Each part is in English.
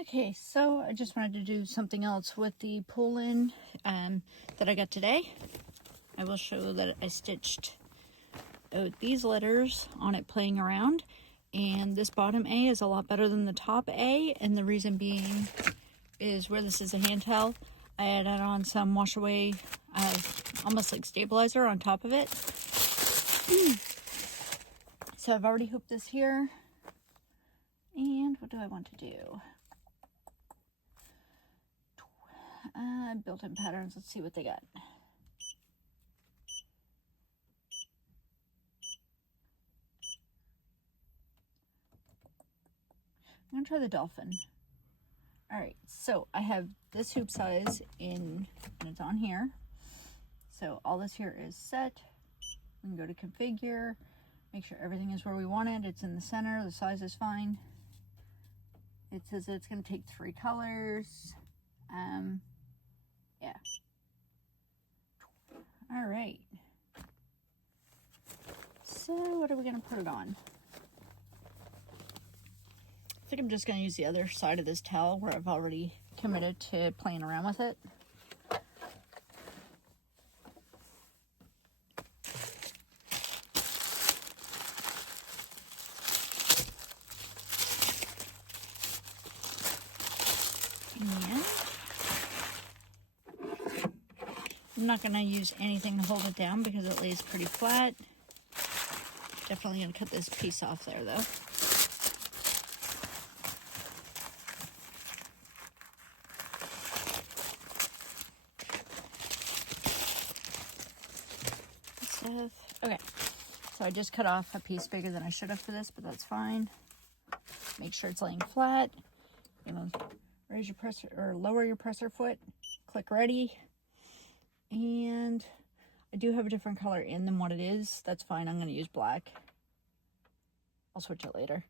Okay, so I just wanted to do something else with the Poolin that I got today. I will show that I stitched these letters on it playing around, and this bottom A is a lot better than the top A, and the reason being is where this is a hand towel, I added on some wash away, almost like stabilizer on top of it. So I've already hooked this here, and what do I want to do? Built-in patterns, let's see what they got. I'm gonna try the dolphin. All right, so I have this hoop size and it's on here. So all this here is set. We can go to configure, make sure everything is where we want it. It's in the center, the size is fine. It says that it's gonna take 3 colors. Yeah. All right. So what are we gonna put it on? I think I'm just gonna use the other side of this towel where I've already committed to playing around with it. And I'm not gonna use anything to hold it down because it lays pretty flat. Definitely gonna cut this piece off there though. Okay, so I just cut off a piece bigger than I should have for this, but that's fine. Make sure it's laying flat. You know, raise your presser or lower your presser foot. Click ready. And I do have a different color in than what it is. That's fine. I'm going to use black. I'll switch it later.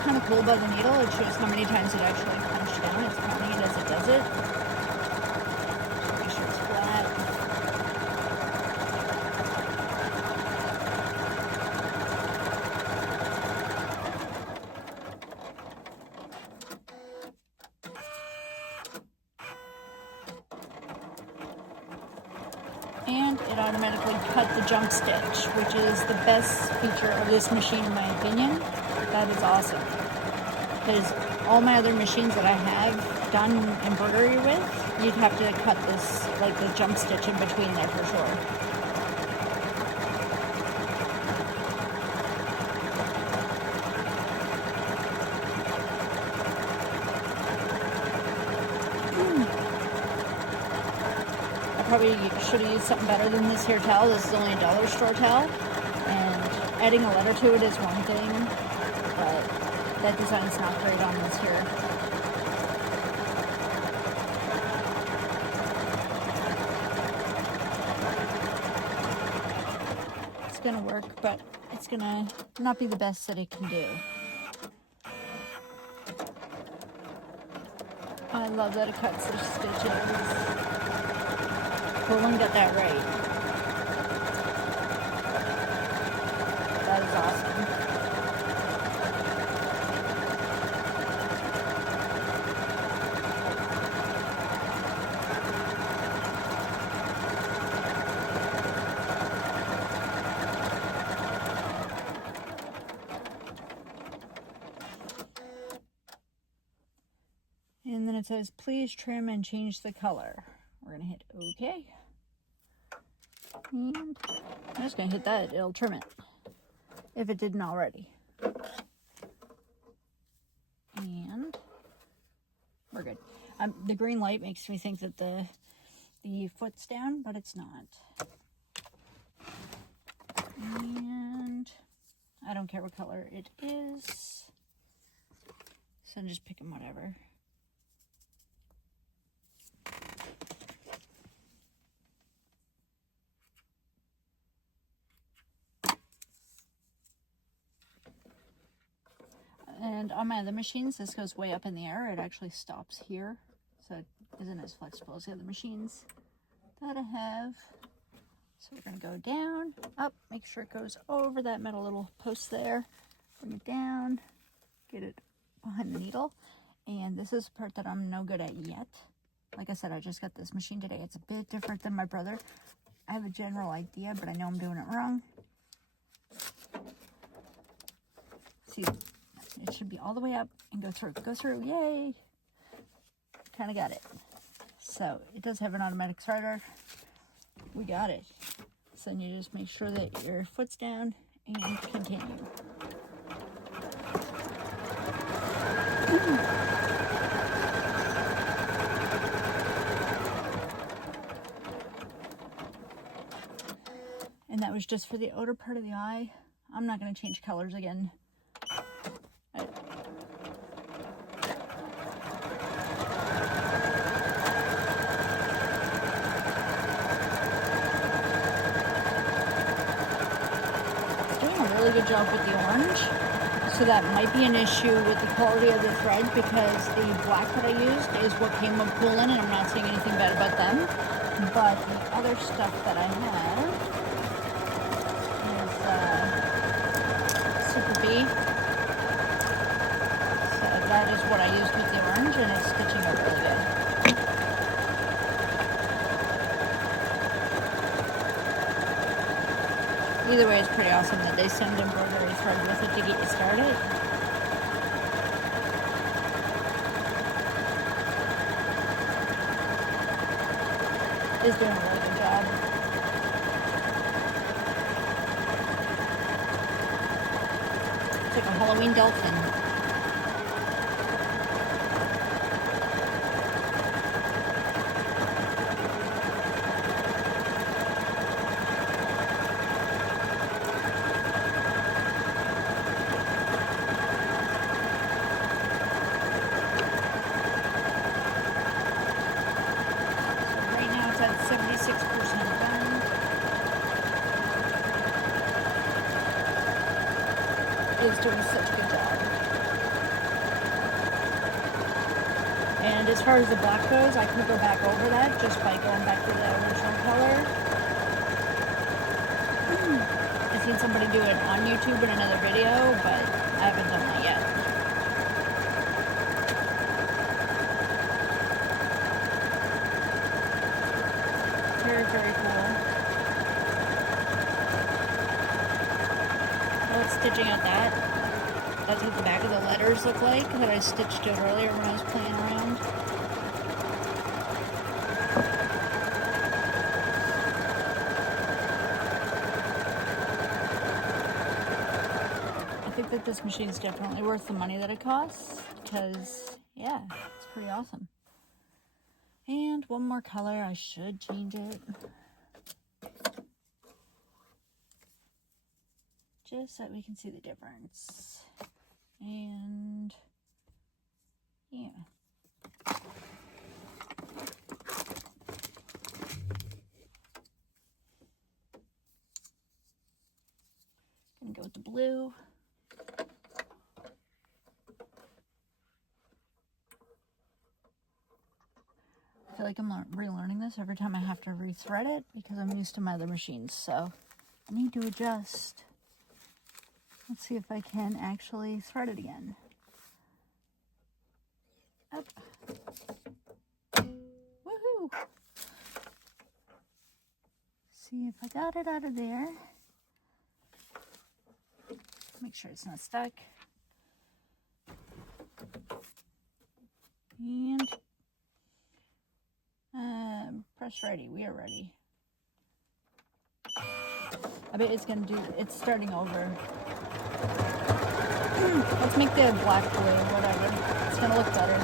Kind of cool by the needle. It shows how many times it actually punched down. It's counting it as it does it. Make sure it's flat. And it automatically cut the jump stitch, which is the best feature of this machine in my opinion. That is awesome. Because all my other machines that I have done embroidery with, you'd have to cut this, like the jump stitch in between there for sure. I probably should have used something better than this here towel. This is only a dollar store towel, and adding a letter to it is one thing, but that design's not great on this here. It's gonna work, but it's gonna not be the best that it can do. I love that it cuts the stitches. Poolin got that right. That is awesome. And then it says, please trim and change the color. We're gonna hit OK. And I'm just gonna hit that, it'll trim it, if it didn't already. And we're good. The green light makes me think that the foot's down, but it's not. And I don't care what color it is. So I'm just picking whatever. And on my other machines, this goes way up in the air. It actually stops here. So isn't as flexible as the other machines that I have. So we're going to go down, up, make sure it goes over that metal little post there, bring it down, get it behind the needle. And this is the part that I'm no good at yet. Like I said, I just got this machine today. It's a bit different than my brother. I have a general idea, but I know I'm doing it wrong. See, it should be all the way up and go through. Go through, yay! Kind of got it. So it does have an automatic threader. We got it. So then you just make sure that your foot's down and continue. And that was just for the outer part of the eye. I'm not going to change colors again. Good job with the orange, so that might be an issue with the quality of the thread, because the black that I used is what came with Poolin, and I'm not saying anything bad about them, but the other stuff that I have is Super B, so that is what I used with the orange, and it's stitching out really good. Either way, it's pretty awesome that they send embroidery thread with it to get you started. It's doing a really good job. It's like a Halloween dolphin. At 76% done. It's doing such a good job. And as far as the black goes, I can go back over that just by going back to the original color. I've seen somebody do it on YouTube in another video, but I haven't done that yet. Very, very cool. Well, it's stitching out that. That's what the back of the letters look like that I stitched out earlier when I was playing around. I think that this machine is definitely worth the money that it costs, because, yeah, it's pretty awesome. And one more color, I should change it. Just so that we can see the difference. And yeah. Gonna go with the blue. I feel like I'm relearning this every time I have to rethread it because I'm used to my other machines, so I need to adjust. Let's see if I can actually thread it again. Up. Woohoo! See if I got it out of there. Make sure it's not stuck. And press ready. We are ready. I bet it's gonna do, it's starting over. Let's make the black blue, whatever. It's gonna look better.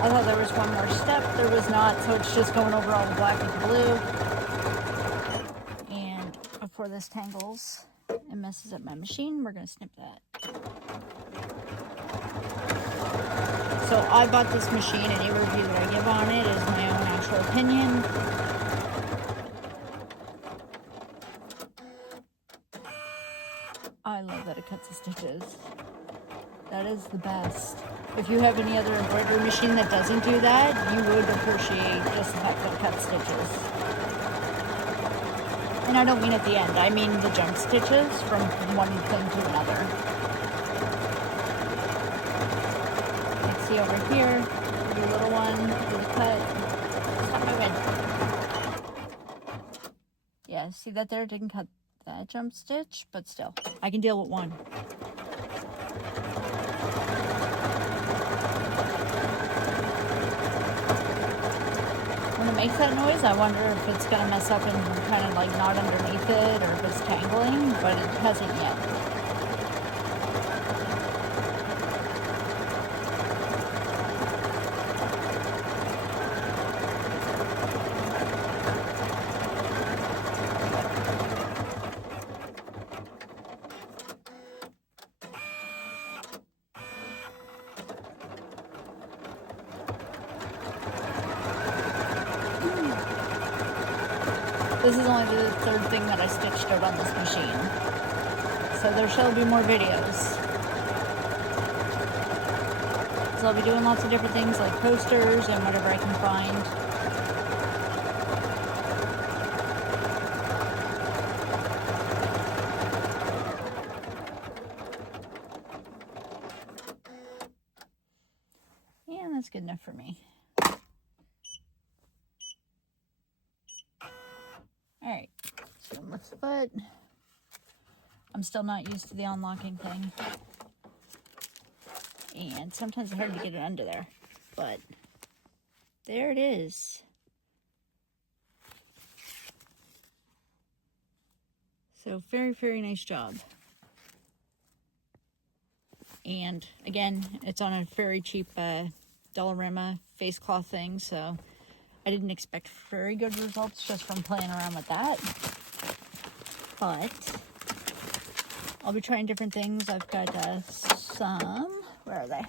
I thought there was one more step. There was not, so it's just going over all the black with the blue. And before this tangles and messes up my machine, we're gonna snip that. So I bought this machine, and any review that I give on it is my own actual opinion. I love that it cuts the stitches. That is the best. If you have any other embroidery machine that doesn't do that, you would appreciate just the fact that it cuts stitches. And I don't mean at the end, I mean the jump stitches from one thing to another. Let's see over here, do a little one, do the cut. Stop moving. Yeah, see that there? Didn't cut that jump stitch, but still, I can deal with one. When it makes that noise, I wonder if it's going to mess up and kind of like knot underneath it, or if it's tangling, but it hasn't yet. This is only the third thing that I stitched out on this machine, so there shall be more videos. So I'll be doing lots of different things like posters and whatever I can find. And that's good enough for me. Alright, so lift the foot. I'm still not used to the unlocking thing. And sometimes it's hard to get it under there. But there it is. So very, very nice job. And again, it's on a very cheap Dollarama face cloth thing, so I didn't expect very good results just from playing around with that. But I'll be trying different things. I've got some, where are they?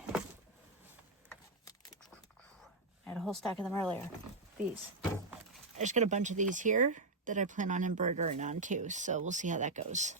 I had a whole stack of them earlier. These. I just got a bunch of these here that I plan on embroidering on too, so we'll see how that goes.